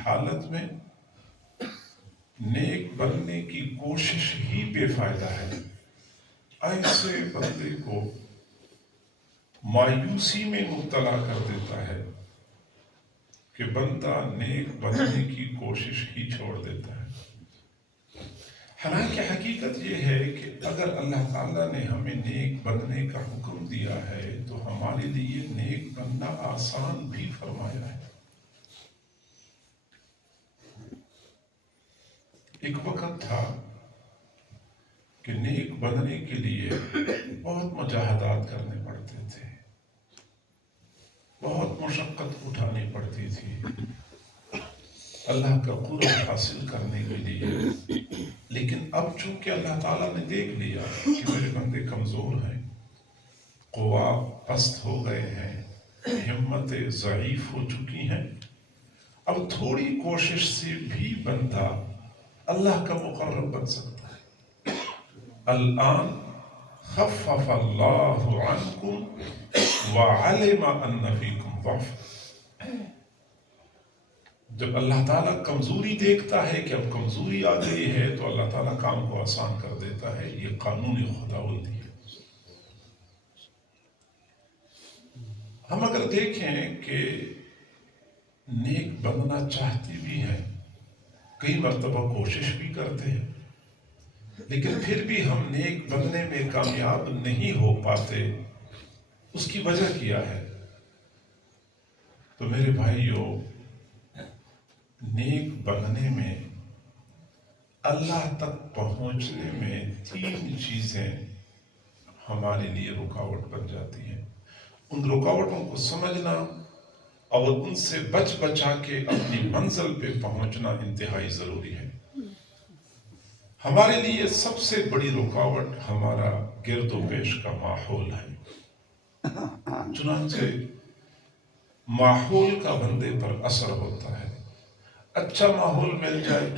حالت میں نیک بننے کی کوشش ہی بے فائدہ ہے۔ ایسے بندے کو مایوسی میں مبتلا کر دیتا ہے کہ بندہ نیک بننے کی کوشش ہی چھوڑ دیتا ہے۔ حالانکہ حقیقت یہ ہے کہ اگر اللہ تعالیٰ نے ہمیں نیک بننے کا حکم دیا ہے تو ہمارے لیے نیک بننا آسان بھی فرمایا ہے۔ ایک وقت تھا کہ نیک بننے کے لیے بہت مجاہدات کرنے پڑتے تھے، بہت مشقت اٹھانی پڑتی تھی اللہ کا قرب حاصل کرنے کے لیے۔ لیکن اب چونکہ اللہ تعالیٰ نے دیکھ لیا کہ میرے بندے کمزور ہیں، قوا پست ہو گئے ہیں، ہمتیں ضعیف ہو چکی ہیں، اب تھوڑی کوشش سے بھی بندہ اللہ کا مقرب بن سکتا ہے۔ الآن خفف اللہ عنکم وعلم ان فیکم ضعف۔ جب اللہ تعالیٰ کمزوری دیکھتا ہے کہ اب کمزوری آ گئی ہے تو اللہ تعالیٰ کام کو آسان کر دیتا ہے۔ یہ قانون خداوندی ہے۔ ہم اگر دیکھیں کہ نیک بننا چاہتے بھی ہیں، کئی مرتبہ کوشش بھی کرتے ہیں، لیکن پھر بھی ہم نیک بننے میں کامیاب نہیں ہو پاتے، اس کی وجہ کیا ہے؟ تو میرے بھائیوں، نیک بننے میں، اللہ تک پہنچنے میں 3 چیزیں ہمارے لیے رکاوٹ بن جاتی ہیں۔ ان رکاوٹوں کو سمجھنا اور ان سے بچ بچا کے اپنی منزل پہ پہنچنا انتہائی ضروری ہے۔ ہمارے لیے سب سے بڑی رکاوٹ ہمارا گرد و پیش کا ماحول ہے۔ چنانچہ ماحول کا بندے پر اثر ہوتا ہے۔ اچھا ماحول مل جائے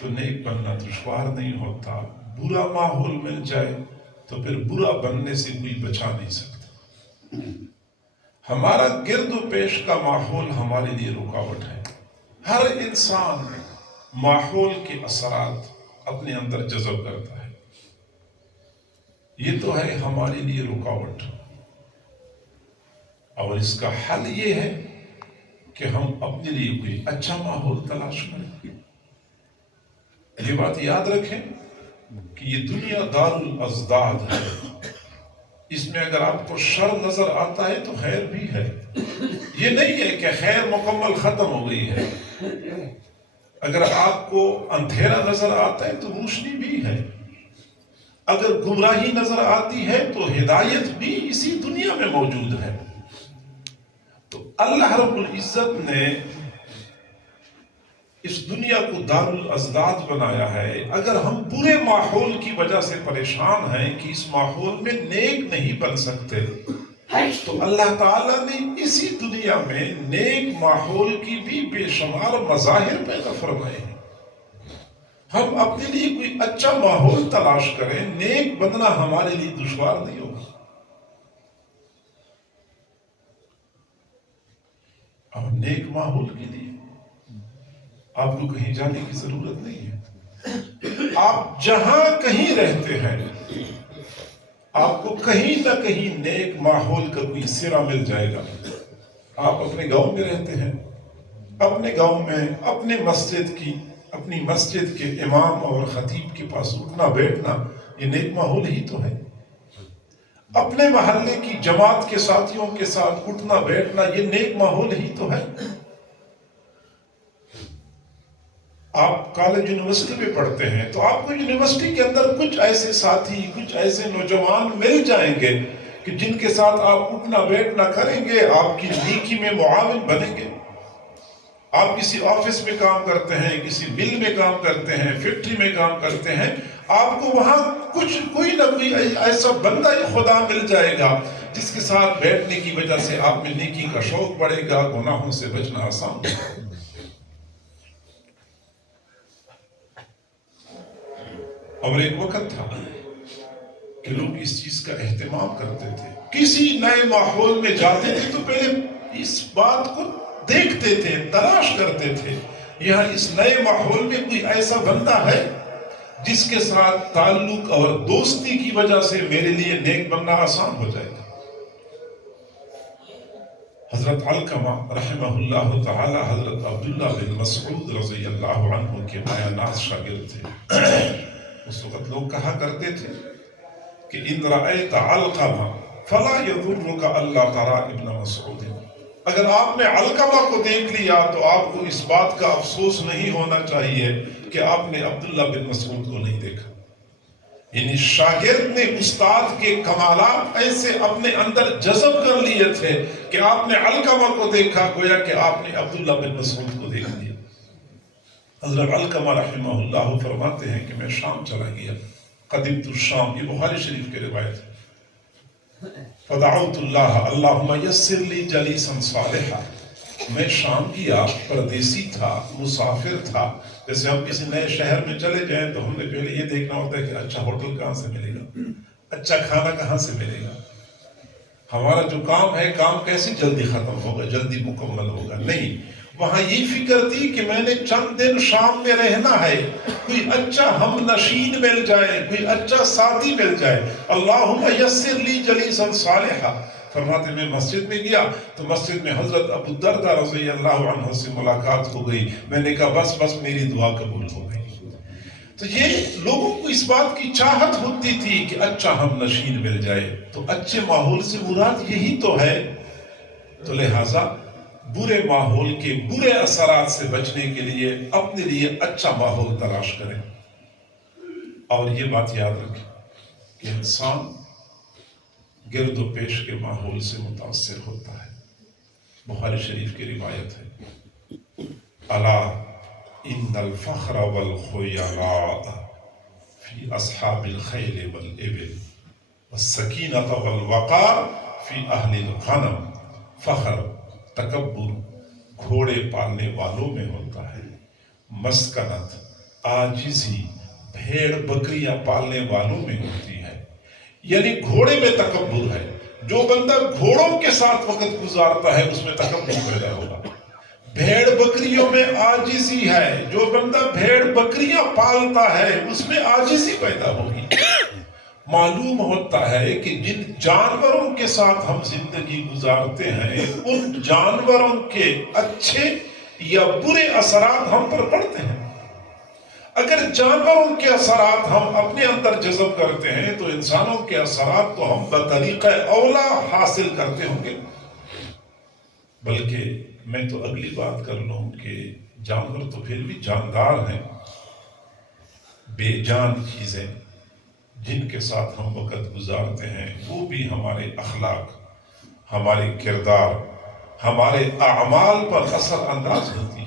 تو نیک بننا دشوار نہیں ہوتا، برا ماحول مل جائے تو پھر برا بننے سے کوئی بچا نہیں سکتا۔ ہمارا گرد و پیش کا ماحول ہمارے لیے رکاوٹ ہے۔ ہر انسان ماحول کے اثرات اپنے اندر جذب کرتا ہے، یہ تو ہے ہمارے لیے رکاوٹ۔ اور اس کا حل یہ ہے کہ ہم اپنے لیے کوئی اچھا ماحول تلاش کریں۔ یہ بات یاد رکھیں کہ یہ دنیا دار الازداد ہے، اس میں اگر آپ کو شر نظر آتا ہے تو خیر بھی ہے۔ یہ نہیں ہے کہ خیر مکمل ختم ہو گئی ہے۔ اگر آپ کو اندھیرا نظر آتا ہے تو روشنی بھی ہے، اگر گمراہی نظر آتی ہے تو ہدایت بھی اسی دنیا میں موجود ہے۔ تو اللہ رب العزت نے اس دنیا کو دار الازداد بنایا ہے۔ اگر ہم برے ماحول کی وجہ سے پریشان ہیں کہ اس ماحول میں نیک نہیں بن سکتے، تو اللہ تعالیٰ نے اسی دنیا میں نیک ماحول کی بھی بے شمار مظاہر پیدا فرمائے ہیں۔ ہم اپنے لیے کوئی اچھا ماحول تلاش کریں، نیک بننا ہمارے لیے دشوار نہیں ہوگا۔ اور نیک ماحول کے لیے آپ کو کہیں جانے کی ضرورت نہیں ہے۔ آپ جہاں کہیں رہتے ہیں، آپ کو کہیں نہ کہیں نیک ماحول کا کوئی سرا مل جائے گا۔ آپ اپنے گاؤں میں رہتے ہیں، اپنے گاؤں میں اپنی مسجد کے امام اور خطیب کے پاس اٹھنا بیٹھنا، یہ نیک ماحول ہی تو ہے۔ اپنے محلے کی جماعت کے ساتھیوں کے ساتھ اٹھنا بیٹھنا، یہ نیک ماحول ہی تو ہے۔ آپ کالج یونیورسٹی میں پڑھتے ہیں تو آپ کو یونیورسٹی کے اندر کچھ ایسے ساتھی، کچھ ایسے نوجوان مل جائیں گے کہ جن کے ساتھ آپ اٹھنا بیٹھنا کریں گے، آپ کی نیکی میں معاون بنیں گے۔ آپ کسی آفس میں کام کرتے ہیں، کسی مل میں کام کرتے ہیں، فیکٹری میں کام کرتے ہیں، آپ کو وہاں کوئی نہ کوئی ایسا بندہ خدا مل جائے گا جس کے ساتھ بیٹھنے کی وجہ سے آپ میں نیکی کا شوق بڑھے گا، گناہوں سے بچنا آسان ہوگا۔ اور ایک وقت تھا کہ لوگ اس چیز کا اہتمام کرتے تھے، کسی نئے ماحول میں جاتے تھے تو پہلے اس بات کو دیکھتے تھے، تلاش کرتے تھے، یہاں اس نئے ماحول میں کوئی ایسا بندہ ہے جس کے ساتھ تعلق اور دوستی کی وجہ سے میرے لیے نیک بننا آسان ہو جائے گا؟ حضرت علقمہ رحمہ اللہ تعالی حضرت عبداللہ بن مسعود رضی اللہ عنہ کے بیانات شاگرد تھے. اس وقت لوگ کہا کرتے تھے کہ ان رأیت علقمہ فلا یضرک الا ترى ابن مسعود. اگر آپ نے علقمہ کو دیکھ لیا تو آپ کو اس بات کا افسوس نہیں ہونا چاہیے کہ آپ نے عبداللہ بن مسعود کو نہیں دیکھا. یعنی شاگرد نے استاد کے کمالات ایسے اپنے اندر جذب کر لیے تھے کہ آپ نے علقمہ کو دیکھا گویا کہ آپ نے عبداللہ بن مسعود کو دیکھ لیا. حضرت علقمہ رحمہ اللہ فرماتے ہیں کہ میں شام چلا گیا. قدمت الشام، یہ بخاری شریف کے روایت ہے. فدعوت اللہ اللہم یسر لی جلیسا صالحا. میں شام گیا، پردیسی تھا، مسافر تھا. جیسے ہم کسی نئے شہر میں چلے جائیں تو ہم نے پہلے یہ دیکھنا ہوتا ہے کہ اچھا ہوٹل کہاں سے ملے گا، اچھا کھانا کہاں سے ملے گا. ہمارا جو کام ہے، کام کیسے جلدی ختم ہوگا، جلدی مکمل ہوگا. نہیں، وہاں یہ فکر تھی کہ میں نے چند دن شام میں رہنا ہے، کوئی اچھا ہم نشین مل جائے، کوئی اچھا ساتھی مل جائے. اللہم یسر لی جلیسا صالحا. فرماتے میں مسجد میں گیا تو مسجد میں حضرت ابو الدرداء رضی اللہ عنہ سے ملاقات ہو گئی. میں نے کہا بس میری دعا قبول ہو گئی. تو یہ لوگوں کو اس بات کی چاہت ہوتی تھی کہ اچھا ہم نشین مل جائے. تو اچھے ماحول سے مراد یہی تو ہے. تو لہٰذا برے ماحول کے برے اثرات سے بچنے کے لیے اپنے لیے اچھا ماحول تلاش کریں. اور یہ بات یاد رکھیں کہ انسان گرد و پیش کے ماحول سے متاثر ہوتا ہے. بخاری شریف کی روایت ہے، الا ان الفخر والخیلاء فی اصحاب الخیل والابل والسکینۃ والوقار فی اہل الغنم. فخر، تکبر گھوڑے پالنے والوں میں ہوتا ہے. مسکنت، عاجزی بھیڑ بکریاں پالنے والوں میں ہوتی ہے. یعنی گھوڑے میں تکبر ہے. جو بندہ گھوڑوں کے ساتھ وقت گزارتا ہے اس میں تکبر پیدا ہوگا. بھیڑ بکریوں میں عاجزی ہے. جو بندہ بھیڑ بکریاں پالتا ہے اس میں عاجزی پیدا ہوگی. معلوم ہوتا ہے کہ جن جانوروں کے ساتھ ہم زندگی گزارتے ہیں ان جانوروں کے اچھے یا برے اثرات ہم پر پڑتے ہیں. اگر جانوروں کے اثرات ہم اپنے اندر جذب کرتے ہیں تو انسانوں کے اثرات تو ہم بطریقہ اولا حاصل کرتے ہوں گے. بلکہ میں تو اگلی بات کر لوں کہ جانور تو پھر بھی جاندار ہیں. بے جان چیزیں جن کے ساتھ ہم وقت گزارتے ہیں وہ بھی ہمارے اخلاق، ہمارے کردار، ہمارے اعمال پر اثر انداز ہوتی